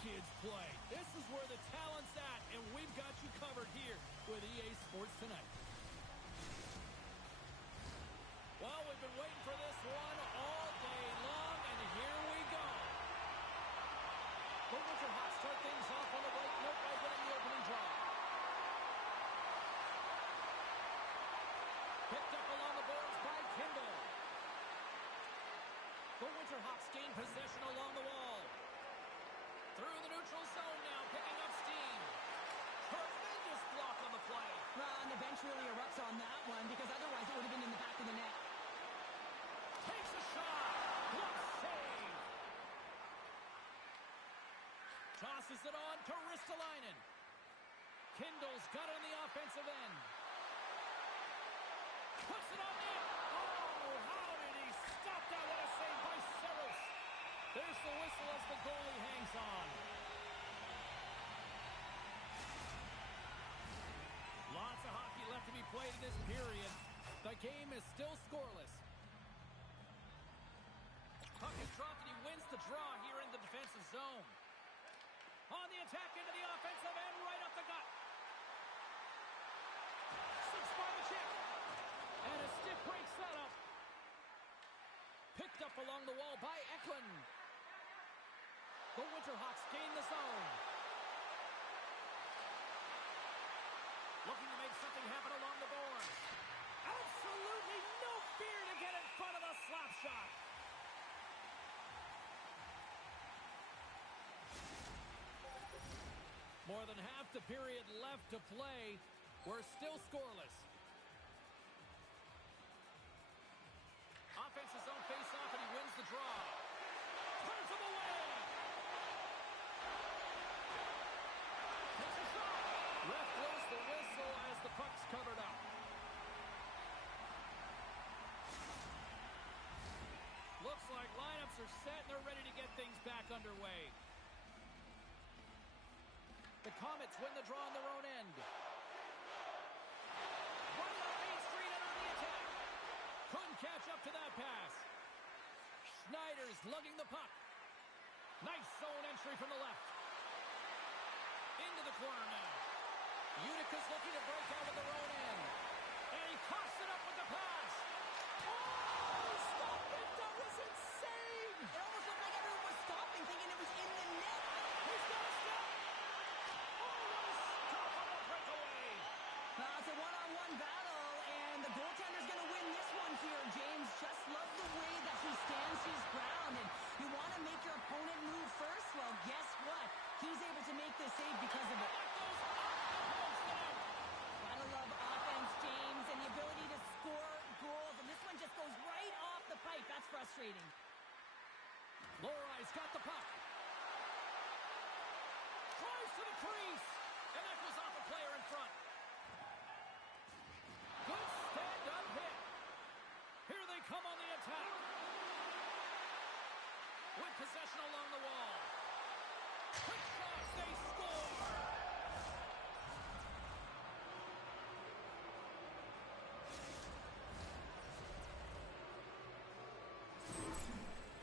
kids play. This is where the talent's at, and we've got you covered here with EA Sports Tonight. Well, we've been waiting for this one all day long, and here we go. The Winterhawks start things off on the right note by winning the opening draw. Picked up along the boards by Kindle. The Winterhawks gain possession along the wall. Through the neutral zone now, picking up steam. Tremendous block on the play. Well, and the bench really erupts on that one because otherwise it would have been in the back of the net. Takes a shot. What a save. Tosses it on to Ristolainen. Kindle's got it on the offensive end. Puts it on net. Oh, how did he stop that? What a save by Saros. There's the whistle as the goalie hangs on. Lots of hockey left to be played in this period. The game is still scoreless. Puck is dropped and he wins the draw here in the defensive zone. On the attack into the offensive end, right up the gut. Six by the chip. And a stiff break setup. Picked up along the wall by Eklund. The Winterhawks gain the zone. Looking to make something happen along the boards. Absolutely no fear to get in front of the slap shot. More than half the period left to play. We're still scoreless. Offensive zone face-off, and he wins the draw. Turns him away. Takes a shot. Ref blows the whistle as the puck's covered up. Looks like lineups are set, and they're ready to get things back underway. The Comets win the draw on their own end. Running up Main Street and on the attack. Couldn't catch up to that pass. Schneider's lugging the puck. Nice zone entry from the left. Into the corner now. Unica's looking to break out of their own end. And he coughs it up with the pass. Oh, stop it. That was insane. It almost looked like everyone was stopping, thinking it was in the net. He's got a stop. It's a one-on-one battle, and the goaltender's going to win this one here, James. Just love the way that he stands his ground, and you want to make your opponent move first? Well, guess what? He's able to make this save because of it. Gotta love offense, James, and the ability to score goals, and this one just goes right off the pipe. That's frustrating. Lorai's got the puck. Drives to the crease, and that goes off a player in front. Good stand-up hit. Here they come on the attack. With possession along the wall. Quick shots, they score.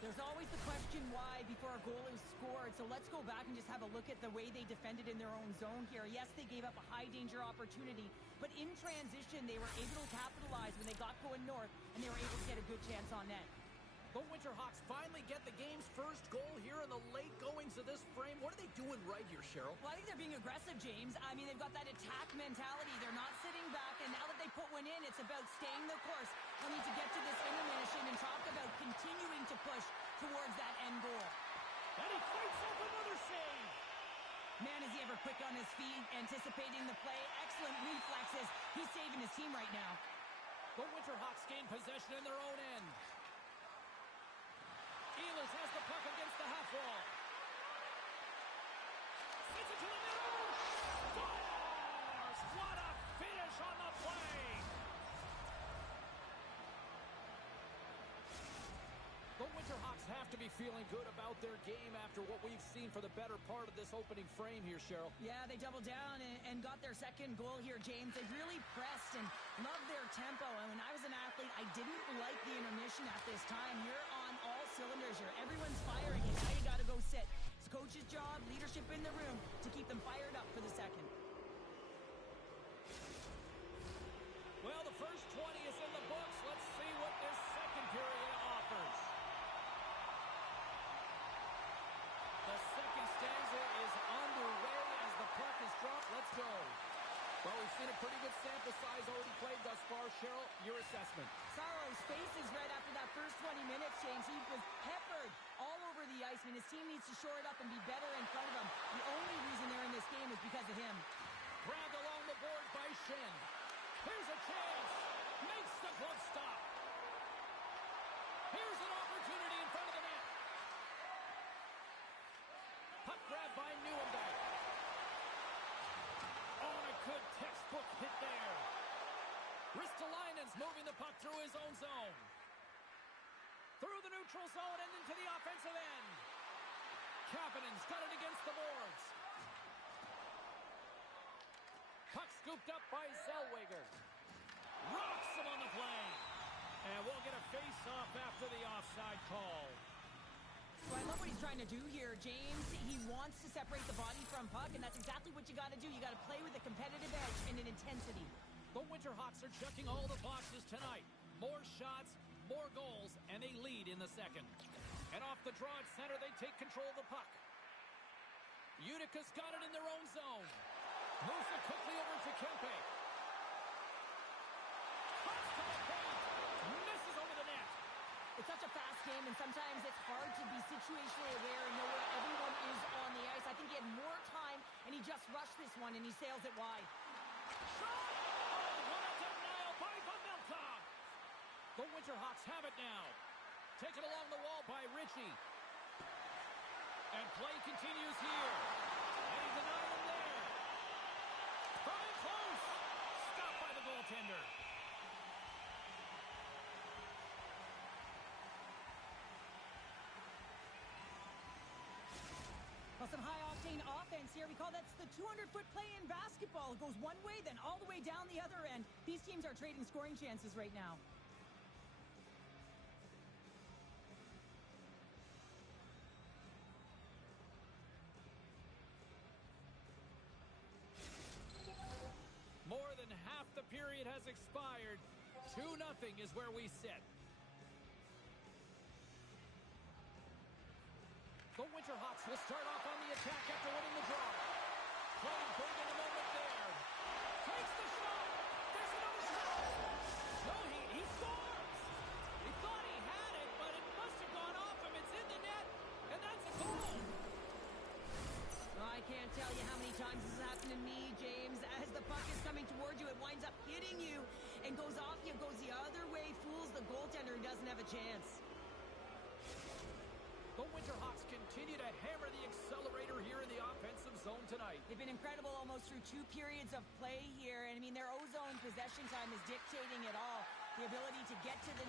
There's always the question why before a goal is scored, so let's go back and just have a look at the way they defended in their own zone here. Yes, they gave up a high-danger opportunity, but in transition, they were able to capitalize when they got going north, and they were able to get a good chance on net. The Winterhawks finally get the game's first goal here in the late goings of this frame. What are they doing right here, Cheryl? Well, I think they're being aggressive, James. I mean, they've got that attack mentality. They're not sitting back, and now that they put one in, it's about staying the course. They'll need to get to this intermission and talk about continuing to push towards that end goal. And he fights up another save. Man, is he ever quick on his feet, anticipating the play. Excellent reflexes. He's saving his team right now. The Winterhawks gain possession in their own end. Ehlers has the puck against the half wall. Sends it to the middle. Scores! What a finish on the play! The Winterhawks have to be feeling good about their game after what we've seen for the better part of this opening frame here, Cheryl. Yeah, they doubled down and got their second goal here, James. They really pressed and loved their tempo. And when I was an athlete, I didn't like the intermission at this time. You're on all cylinders here. Everyone's firing, and now you got to go sit. It's coach's job, leadership in the room, to keep them fired up for the second. Well, the first 20 is in the books. Let's see what this second period offers. The second stanza is underway as the puck is dropped. Let's go. Well, we've seen a pretty good sample size already played thus far. Cheryl, your assessment. Sorrow's faces right after that first 20 minutes, James. He was peppered all over the ice. I mean, his team needs to shore it up and be better in front of him. The only reason they're in this game is because of him. Grabbed along the board by Schenn. Here's a chance. Makes the glove stop. Here's an opportunity in front of the net. Puck grabbed by Newenbeck. Oh, and a good textbook hit there. Ristolainen's moving the puck through his own zone. Through the neutral zone and into the offensive end. Kapanen's got it against the boards. Puck scooped up by Zellweger. Rocks him on the play. And we'll get a face-off after the offside call. So I love what he's trying to do here, James. He wants to separate the body from puck, and that's exactly what you got to do. You got to play with a competitive edge and an intensity. The Winterhawks are checking all the boxes tonight. More shots, more goals, and they lead in the second. And off the draw at center, they take control of the puck. Utica's got it in their own zone. Moves it quickly over to Kempe. Cuts to the paint. Misses over the net. It's such a fast game, and sometimes it's hard to be situationally aware and know where everyone is on the ice. I think he had more time, and he just rushed this one, and he sails it wide. Shot! Oh, what a denial by Vejmelka! The Winterhawks have it now. Taken along the wall by Ritchie. And play continues here. And he denied him there. From in close. Stopped by the goaltender. Well, some high-octane offense here. We call that the 200-foot play in basketball. It goes one way, then all the way down the other end. These teams are trading scoring chances right now. More than half the period has expired. 2-0 is where we sit. The Winterhawks will start off on the attack after winning the draw. Playing big in the moment there. Takes the shot. There's another shot. No, he scores. He thought he had it, but it must have gone off him. It's in the net, and that's a goal. I can't tell you how many times this has happened to me, James. As the puck is coming towards you, it winds up hitting you and goes off you, goes the other way, fools the goaltender who doesn't have a chance. The Winterhawks continue to hammer the accelerator here in the offensive zone tonight. They've been incredible almost through 2 periods of play here. And, I mean, their O-zone possession time is dictating it all. The ability to get to the